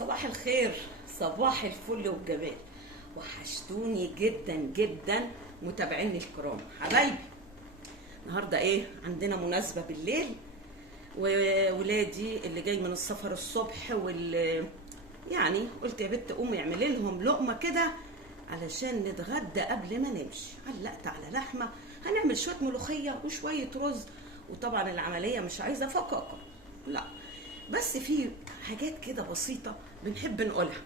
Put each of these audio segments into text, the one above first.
صباح الخير، صباح الفل والجمال. وحشتوني جدا جدا متابعيني الكرام حبايبي. النهارده عندنا مناسبه بالليل، وولادي اللي جاي من السفر الصبح يعني قلت يا بت قومي اعملي لهم لقمه كده علشان نتغدى قبل ما نمشي. علقت على لحمه، هنعمل شويه ملوخيه وشويه رز. وطبعا العمليه مش عايزه فقاقه، لا، بس في حاجات كده بسيطه بنحب نقولها،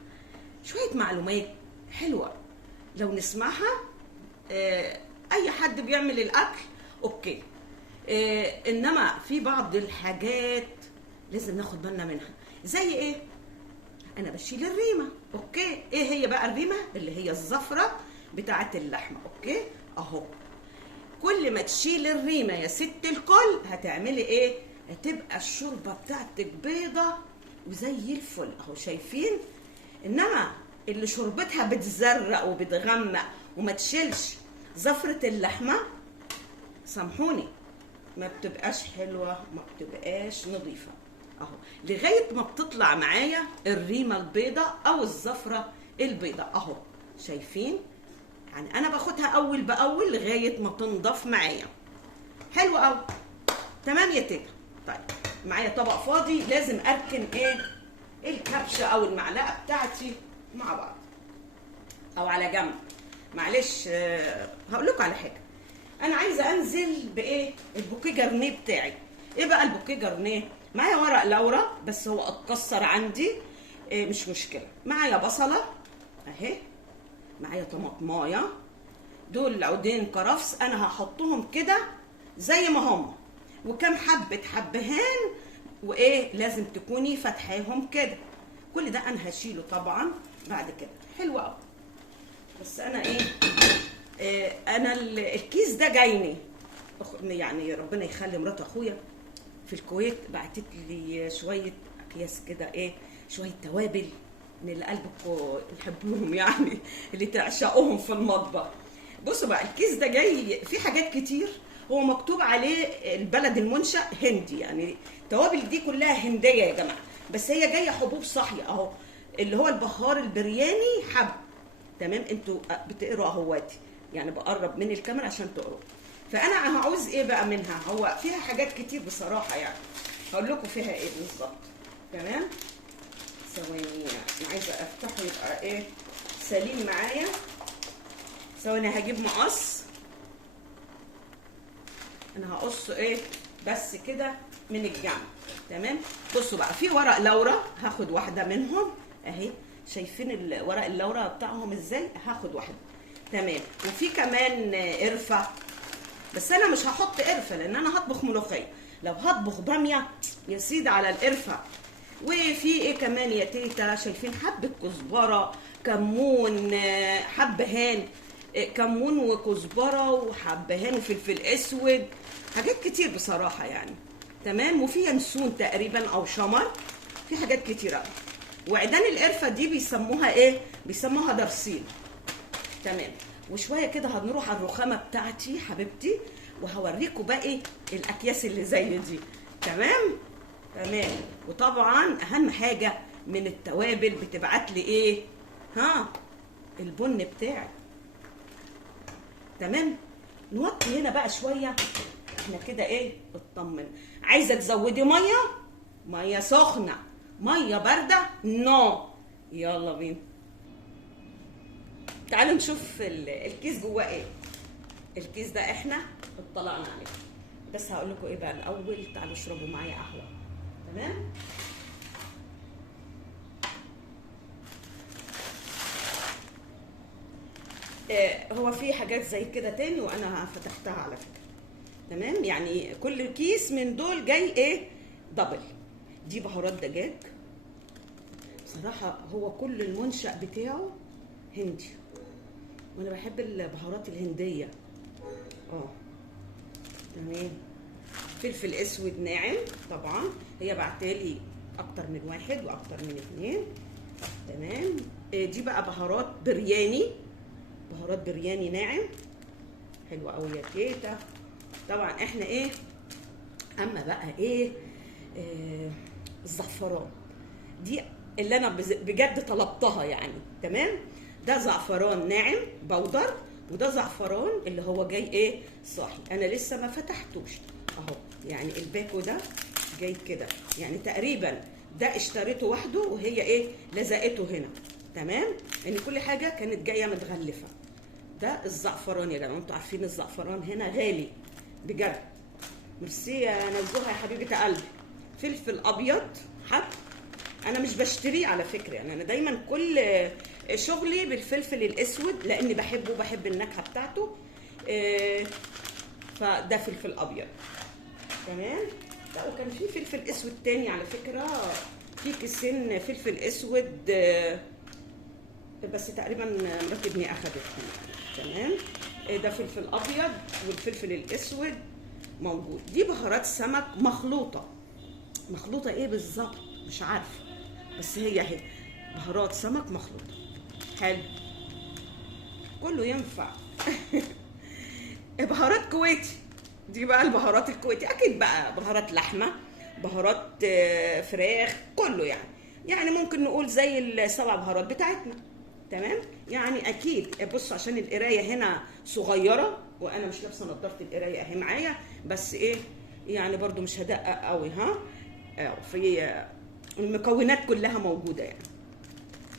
شويه معلومات حلوه لو نسمعها. اي حد بيعمل الاكل اوكي، انما في بعض الحاجات لازم ناخد بالنا منها. زي انا بشيل الريمه، اوكي، ايه هي بقى الريمه؟ اللي هي الزفره بتاعه اللحمه، اوكي اهو. كل ما تشيل الريمه يا ست الكل هتعملي هتبقى الشوربه بتاعتك بيضه وزي الفل اهو، شايفين؟ انما اللي شوربتها بتزرق وبتغمق وما تشيلش زفره اللحمه، سامحوني، ما بتبقاش حلوه، ما بتبقاش نظيفه اهو، لغايه ما بتطلع معايا الريمه البيضه او الزفره البيضه اهو، شايفين؟ يعني انا باخدها اول باول لغايه ما تنضف معايا. حلو قوي، تمام يا تيتا. طيب معايا طبق فاضي، لازم اركن الكبشه او المعلقه بتاعتي مع بعض او على جنب. معلش، هقول لكم على حاجه. انا عايزه انزل البوكيه جرنيه بتاعي. ايه بقى البوكيه جرنيه؟ معايا ورق لورا بس هو اتكسر عندي، مش مشكله. معايا بصله اهي، معايا طماطمايه، دول عودين كرفس انا هحطهم كده زي ما هم، وكم حبه حبهان، لازم تكوني فاتحاهم كده. كل ده انا هشيله طبعا بعد كده. حلو قوي. بس انا انا الكيس ده جايني، يعني ربنا يخلي مرات اخويا في الكويت بعتت لي شويه اكياس كده، شويه توابل من اللي قلبكم تحبوهم، يعني اللي تعشقوهم في المطبخ. بصوا بقى، الكيس ده جاي فيه حاجات كتير، هو مكتوب عليه البلد المنشأ هندي، يعني التوابل دي كلها هنديه يا جماعه، بس هي جايه حبوب صحيه اهو، اللي هو البهار البرياني حب. تمام، انتوا بتقروا اهواتي، يعني بقرب من الكاميرا عشان تقروا. فانا هعوز بقى منها، هو فيها حاجات كتير بصراحه، يعني هقول لكم فيها بالظبط. تمام، ثواني، انا عايزه افتحه يبقى سليم معايا. ثواني، هجيب مقص، انا هقص بس كده من الجنب. تمام، بصوا بقى، في ورق لورا هاخد واحده منهم اهي، شايفين ورق اللورا بتاعهم ازاي؟ هاخد واحده. تمام، وفي كمان قرفه، بس انا مش هحط قرفه لان انا هطبخ ملوخيه. لو هطبخ باميه يا سيدي على القرفه. وفي كمان يا تيتا؟ شايفين حبه كزبره، كمون، حبهان، كمون وكزبره وحبهان وفلفل اسود، حاجات كتير بصراحه يعني. تمام، وفي ينسون تقريبا او شمر، في حاجات كتيره. وعيدان القرفه دي بيسموها بيسموها درسين. تمام، وشويه كده هنروح على الرخامه بتاعتي حبيبتي، وهوريكم باقي الاكياس اللي زي دي. تمام تمام. وطبعا اهم حاجه من التوابل بتبعت لي البن بتاعي. تمام، نوطي هنا بقى شويه، احنا كده اطمن. عايزه تزودي ميه سخنه، ميه بارده نو. يلا بينا، تعالوا نشوف الكيس جواه الكيس ده احنا اطلعنا عليه، بس هقول لكم بقى الاول. تعالوا اشربوا معايا قهوه. تمام، هو في حاجات زي كده تاني وانا فتحتها على فكره. تمام، يعني كل كيس من دول جاي دبل. دي بهارات دجاج، بصراحه هو كل المنشأ بتاعه هندي، وانا بحب البهارات الهنديه. تمام، فلفل اسود ناعم طبعا، هي بعتالي اكتر من واحد واكتر من 2. تمام، دي بقى بهارات برياني، بهارات برياني ناعم، حلوه قوي يا تيتا. طبعا احنا اما بقى الزعفران دي اللي انا بجد طلبتها يعني. تمام. ده زعفران ناعم بودر، وده زعفران اللي هو جاي ايه صاحي، انا لسه ما فتحتوش اهو. يعني الباكو ده جاي كده يعني تقريبا، ده اشتريته وحده وهي ايه لزقته هنا. تمام. ان كل حاجه كانت جايه متغلفه. ده الزعفران يا جماعه، انتوا عارفين الزعفران هنا غالي بجد. ميرسي يا نزوها يا حبيبه قلبي. فلفل ابيض حب، انا مش بشتريه على فكره، يعني انا دايما كل شغلي بالفلفل الاسود لاني بحبه وبحب النكهه بتاعته. فده فلفل ابيض. تمام. لا وكان في فلفل اسود تاني على فكره، في كيسين فلفل اسود بس تقريبا مرات ابني اخدت. تمام. ده فلفل ابيض والفلفل الاسود موجود. دي بهارات سمك مخلوطه. مخلوطه ايه بالظبط مش عارفه، بس هي بهارات سمك مخلوطه. حلو، كله ينفع. بهارات كويتي، دي بقى البهارات الكويتي. اكيد بقى بهارات لحمه، بهارات فراخ، كله يعني. يعني ممكن نقول زي السبع بهارات بتاعتنا. تمام. يعني اكيد بصوا عشان القرايه هنا صغيره وانا مش لابسه نضاره القرايه اهي معايا، بس ايه يعني برضو مش هدقق قوي. ها في المكونات كلها موجوده يعني.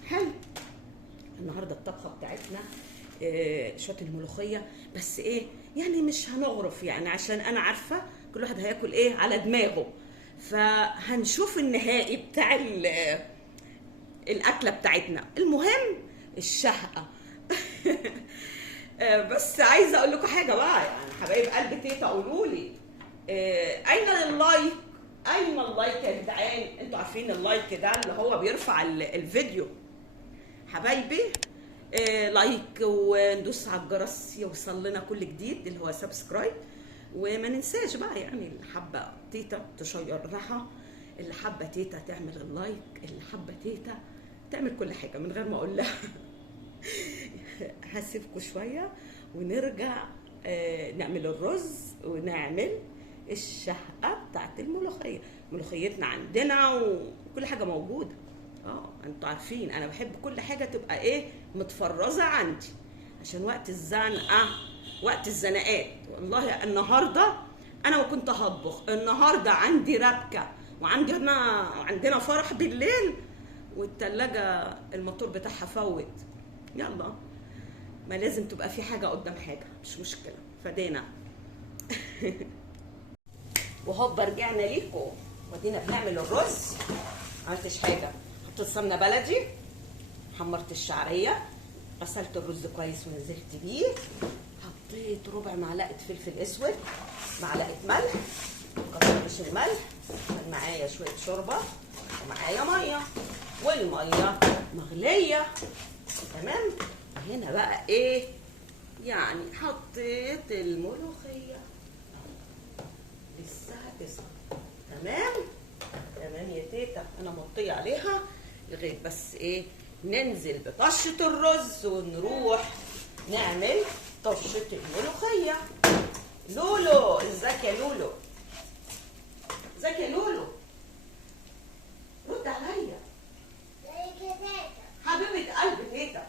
حلو. النهارده الطبخه بتاعتنا شويه الملوخيه، بس ايه يعني مش هنغرف يعني، عشان انا عارفه كل واحد هياكل ايه على دماغه. فهنشوف النهائي بتاع الاكله بتاعتنا. المهم الشهقه. بس عايزه اقول لكم حاجه بقى، يعني حبايب قلب تيتا قولوا لي اين اللايك؟ اين اللايك يا جدعان؟ انتوا عارفين اللايك ده اللي هو بيرفع الفيديو. حبايبي لايك وندوس على الجرس يوصل لنا كل جديد اللي هو سبسكرايب. وما ننساش بقى يعني اللي حابه تيتا تشير لها، اللي حابه تيتا تعمل اللايك، اللي حابه تيتا تعمل كل حاجه من غير ما اقول لها. هسيبكم شويه ونرجع نعمل الرز ونعمل الشهقه بتاعت الملوخيه. ملوخيتنا عندنا وكل حاجه موجوده. انتوا عارفين انا بحب كل حاجه تبقى ايه متفرزه عندي، عشان وقت الزنقه وقت الزنقات. والله النهارده انا ما كنت هطبخ، النهارده عندي ربكه عندنا فرح بالليل، والتلاجة الموتور بتاعها فوت. يلا ما لازم تبقى في حاجه قدام حاجه، مش مشكله فدينا. وهوبا رجعنا ليكم ودينا بنعمل الرز. عملتش حاجه، حطيت سمنه بلدي، حمرت الشعريه، غسلت الرز كويس ونزلت بيه، حطيت ربع معلقه فلفل اسود، معلقه ملح، كترتش الملح، كان معايا شويه شوربه ومعايا ميه، والميه مغليه. تمام. هنا بقى ايه يعني حطيت الملوخيه للساعه 9. تمام. تمام يا تيتا، انا مغطيه عليها لغايه بس ايه ننزل بطشه الرز ونروح نعمل طشه الملوخيه. لولو ازيك يا لولو؟ ازيك يا لولو؟ رد عليا حبيبه قلب تيتا.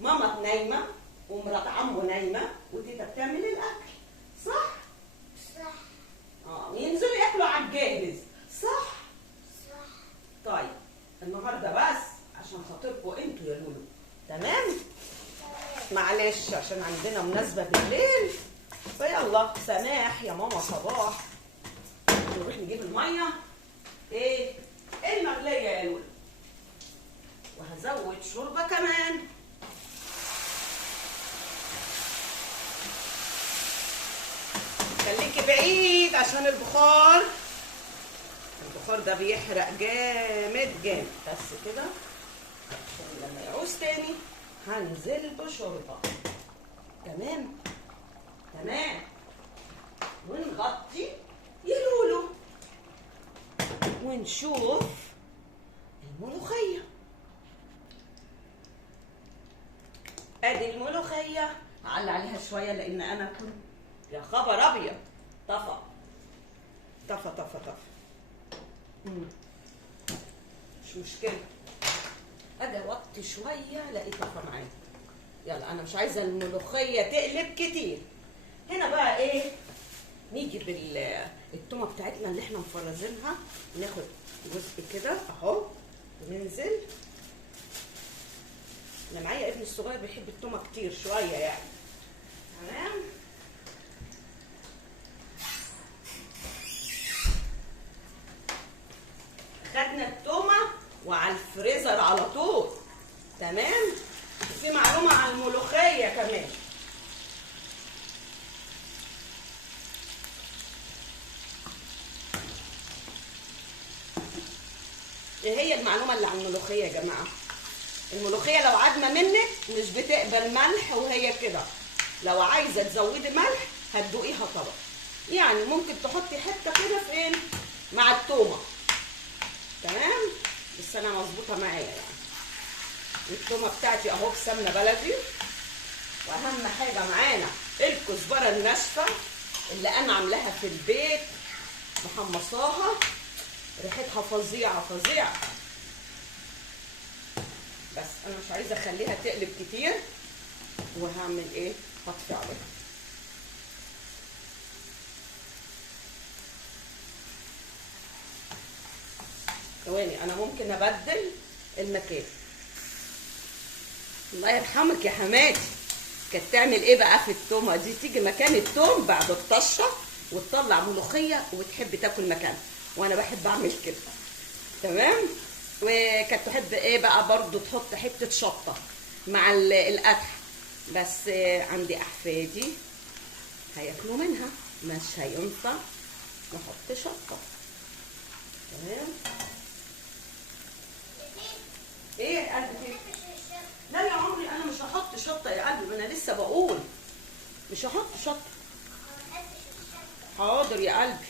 ماما نايمه ومرات عمو نايمه وتيتا بتعمل الاكل، صح؟ صح. ينزلوا ياكلوا على الجاهز، صح؟ صح. طيب النهارده بس عشان خاطركم انتوا يا لولو. تمام؟ معلش عشان عندنا مناسبه بالليل، فيلا سماح يا ماما صباح. نروح نجيب الميه ايه المغليه يا لولو، وهزود شوربه كمان. خليكي بعيد عشان البخار ده بيحرق جامد جامد. بس كده عشان لما يعوز تاني هنزل بشوربه. تمام. تمام. ونغطي يا لولو ونشوف الملوخيه. ادي الملوخيه، هعلي عليها شويه لان انا كنت يا خبر ابيض طفى طفى طفى طفى. مش مشكله. وطي شويه لقيت طفى معايا. يلا انا مش عايزه الملوخيه تقلب كتير. هنا بقى ايه، نيجي بالتومه بتاعتنا اللي احنا مفرزينها، ناخد جزء كده اهو وننزل. انا معايا ابني الصغير بيحب التومه كتير شويه يعني. تمام. خدنا التومه وعلى الفريزر على طول. تمام. في معلومه عن الملوخيه كمان. ايه هي المعلومه اللي عن الملوخيه يا جماعه؟ الملوخيه لو عدمه منك مش بتقبل ملح وهي كده. لو عايزه تزودي ملح هتدوقيها طبعا. يعني ممكن تحطي حته كده فين مع التومه. تمام. بس انا مظبوطه معايا يعني. التومه بتاعتي اهو بسمنه بلدي. واهم حاجه معانا الكزبره الناشفه اللي انا عاملاها في البيت محمصاها، ريحتها فظيعه فظيعه. بس انا مش عايزه اخليها تقلب كتير، وهعمل ايه، هطفي عليها. ثواني انا ممكن ابدل المكان. الله يرحمك يا حماتي، كانت تعمل ايه بقى في التومه دي؟ تيجي مكان التوم بعد الطشه وتطلع ملوخيه وتحب تاكل مكانها، وانا بحب اعمل كده. تمام. وكانت تحب ايه بقى برضو تحط حته شطه مع القدح. بس عندي احفادي هياكلوا منها، مش هينفع نحط شطه. تمام. ايه يا قلبي؟ لا يا عمري انا مش هحط شطه يا قلبي، ما انا لسه بقول مش هحط شطه. حاضر يا قلبي.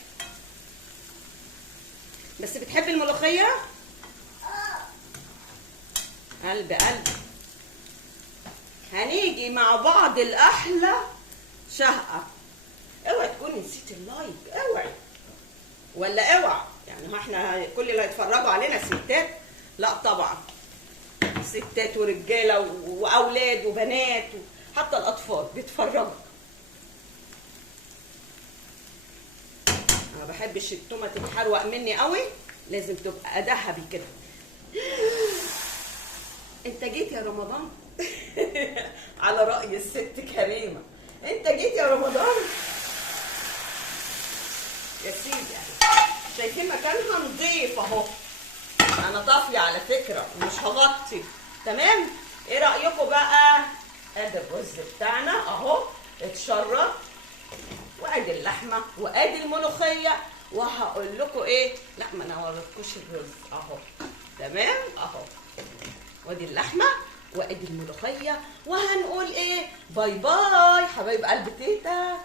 بس بتحبي الملوخيه؟ قلبي قلبي. هنيجي مع بعض الاحلى شهقه. اوعي تكوني نسيتي اللايك، اوعي. ولا اوعى يعني، ما احنا كل اللي هيتفرجوا علينا ستات؟ لا طبعا، ستات ورجاله واولاد وبنات وحتى الاطفال بيتفرجوا. انا ما بحبش التومه تتحروق مني قوي، لازم تبقى ذهبي كده. انت جيت يا رمضان. على رأي الست كريمه، انت جيت يا رمضان يا سيدي. شايفين مكانها نضيف اهو. انا طافيه على فكره ومش هغطي. تمام. ايه رايكم بقى؟ ادي الرز بتاعنا اهو اتشرب، وادي اللحمه، وادي الملوخيه. وهقول لكم ايه، لا ما انا وريتكوش الرز اهو. تمام اهو. وادي اللحمه وادي الملوخيه. وهنقول ايه، باي باي حبايب قلب تيتا.